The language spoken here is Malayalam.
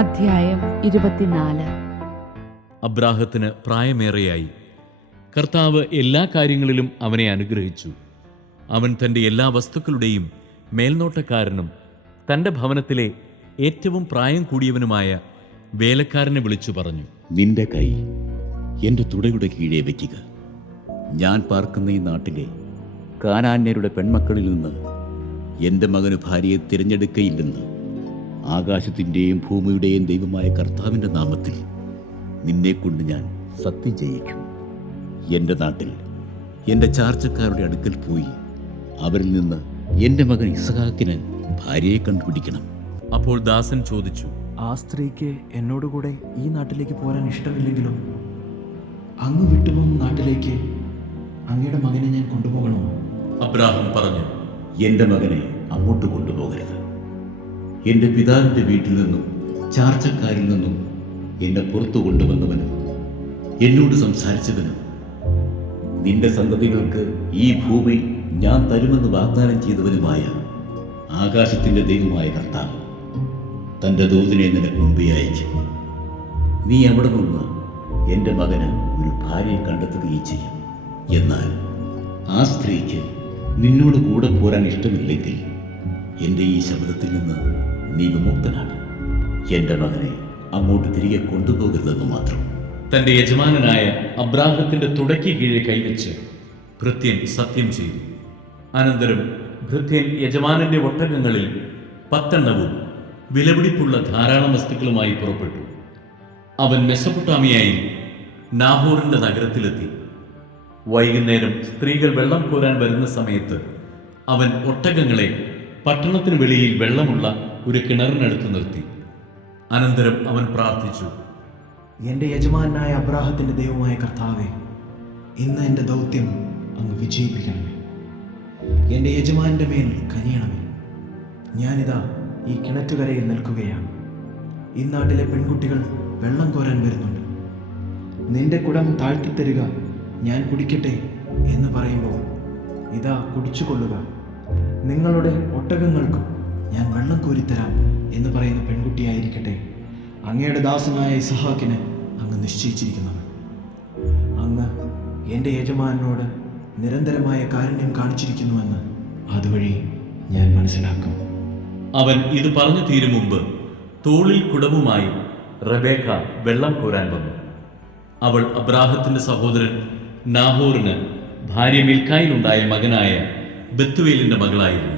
അധ്യായം 24. അബ്രാഹത്തിന് പ്രായമേറെയായി. കർത്താവ് എല്ലാ കാര്യങ്ങളിലും അവനെ അനുഗ്രഹിച്ചു. അവൻ തൻ്റെ എല്ലാ വസ്തുക്കളുടെയും മേൽനോട്ടക്കാരനും തൻ്റെ ഭവനത്തിലെ ഏറ്റവും പ്രായം കൂടിയവനുമായ വേലക്കാരനെ വിളിച്ചു പറഞ്ഞു, നിന്റെ കൈ എൻ്റെ തുടയുടെ കീഴെ വയ്ക്കുക. ഞാൻ പാർക്കുന്ന ഈ നാട്ടിലെ കാനാന്യരുടെ പെൺമക്കളിൽ നിന്ന് എൻ്റെ മകന് ഭാര്യയെ തിരഞ്ഞെടുക്കയില്ലെന്ന് ആകാശത്തിൻ്റെയും ഭൂമിയുടെയും ദൈവമായ കർത്താവിൻ്റെ നാമത്തിൽ നിന്നെക്കൊണ്ട് ഞാൻ സത്യം ചെയ്യിക്കും. എൻ്റെ നാട്ടിൽ എൻ്റെ ചാർച്ചക്കാരുടെ അടുക്കൽ പോയി അവരിൽ നിന്ന് എൻ്റെ മകൻ ഇസ്ഹാക്കിന് ഭാര്യയെ കണ്ടുപിടിക്കണം. അപ്പോൾ ദാസൻ ചോദിച്ചു, ആ സ്ത്രീക്ക് എന്നോടുകൂടെ ഈ നാട്ടിലേക്ക് പോരാൻ ഇഷ്ടമില്ലെങ്കിലോ? അങ്ങ് വിട്ടുപോകുന്ന നാട്ടിലേക്ക് അങ്ങയുടെ മകനെ ഞാൻ കൊണ്ടുപോകണമോ? അബ്രാഹാം പറഞ്ഞു, എൻ്റെ മകനെ അങ്ങോട്ട് കൊണ്ടുപോകരുത്. എൻ്റെ പിതാവിൻ്റെ വീട്ടിൽ നിന്നും ചാർച്ചക്കാരിൽ നിന്നും എന്നെ പുറത്തു കൊണ്ടുവന്നവനും എന്നോട് സംസാരിച്ചവനും നിന്റെ സന്തതികൾക്ക് ഈ ഭൂമി ഞാൻ തരുമെന്ന് വാഗ്ദാനം ചെയ്തവനുമായ ആകാശത്തിൻ്റെ ദൈവമായ കർത്താവ് തൻ്റെ ദൂതനെ നിനക്ക് മുമ്പേ അയക്കും. നീ അവിടെ നിന്ന് എൻ്റെ മകന് ഒരു ഭാര്യയെ കണ്ടെത്തുകയും ചെയ്യും. എന്നാൽ ആ സ്ത്രീക്ക് നിന്നോട് കൂടെ പോരാൻ ഇഷ്ടമില്ലെങ്കിൽ എൻ്റെ ഈ ശബ്ദത്തിൽ നിന്ന് നീ വിമുക്തനാണ്. എൻ്റെ മകനെ അങ്ങോട്ട് തിരികെ കൊണ്ടുപോകരുതെന്ന് മാത്രം. തൻ്റെ യജമാനനായ അബ്രാഹത്തിന്റെ തുടയ്ക്ക് കീഴെ കൈവച്ച് ഭൃത്യൻ സത്യം ചെയ്തു. അനന്തരം ഭൃത്യൻ യജമാനന്റെ ഒട്ടകങ്ങളിൽ 10 വിലപിടിപ്പുള്ള ധാരാളം വസ്തുക്കളുമായി പുറപ്പെട്ടു. അവൻ മെസൊപ്പൊട്ടാമിയയിൽ നാഹോറിന്റെ നഗരത്തിലെത്തി. വൈകുന്നേരം സ്ത്രീകൾ വെള്ളം കോരാൻ വരുന്ന സമയത്ത് അവൻ ഒട്ടകങ്ങളെ പട്ടണത്തിന് വെളിയിൽ വെള്ളമുള്ള ഒരു കിണറിനടുത്ത് നിർത്തി. അനന്തരം അവൻ പ്രാർത്ഥിച്ചു, എൻ്റെ യജമാനായ അബ്രാഹത്തിൻ്റെ ദൈവമായ കർത്താവേ, ഇന്ന് എൻ്റെ ദൗത്യം അങ്ങ് വിജയിപ്പിക്കണമേ. എൻ്റെ യജമാൻ്റെ മേൽ കനിയണമേ. ഞാനിതാ ഈ കിണറ്റുകരയിൽ നിൽക്കുകയാണ്. ഈ നാട്ടിലെ പെൺകുട്ടികൾ വെള്ളം കോരാൻ വരുന്നുണ്ട്. നിന്റെ കുടം താഴ്ത്തിത്തരിക, ഞാൻ കുടിക്കട്ടെ എന്ന് പറയുമ്പോൾ ഇതാ കുടിച്ചുകൊള്ളുക. നിങ്ങളുടെ ഒട്ടകങ്ങൾക്കും ഞാൻ വെള്ളം കോരിത്തരാം എന്ന് പറയുന്ന പെൺകുട്ടിയായിരിക്കട്ടെ അങ്ങയുടെ ദാസനായ ഇസ്ഹാക്കിന് അങ്ങ് നിശ്ചയിച്ചിരിക്കുന്നവൻ. അങ്ങ് എൻ്റെ യജമാനോട് നിരന്തരമായ കാരുണ്യം കാണിച്ചിരിക്കുന്നുവെന്ന് അതുവഴി ഞാൻ മനസ്സിലാക്കും. അവൻ ഇത് പറഞ്ഞു തീരും മുമ്പ് തോളിൽ കുടവുമായി റബേക്ക വെള്ളം കോരാൻ വന്നു. അവൾ അബ്രാഹത്തിന്റെ സഹോദരൻ നാഹോറിന് ഭാര്യ മിൽക്കായിലുണ്ടായ മകനായ ബെത്തുവേലിന്റെ മകളായിരുന്നു.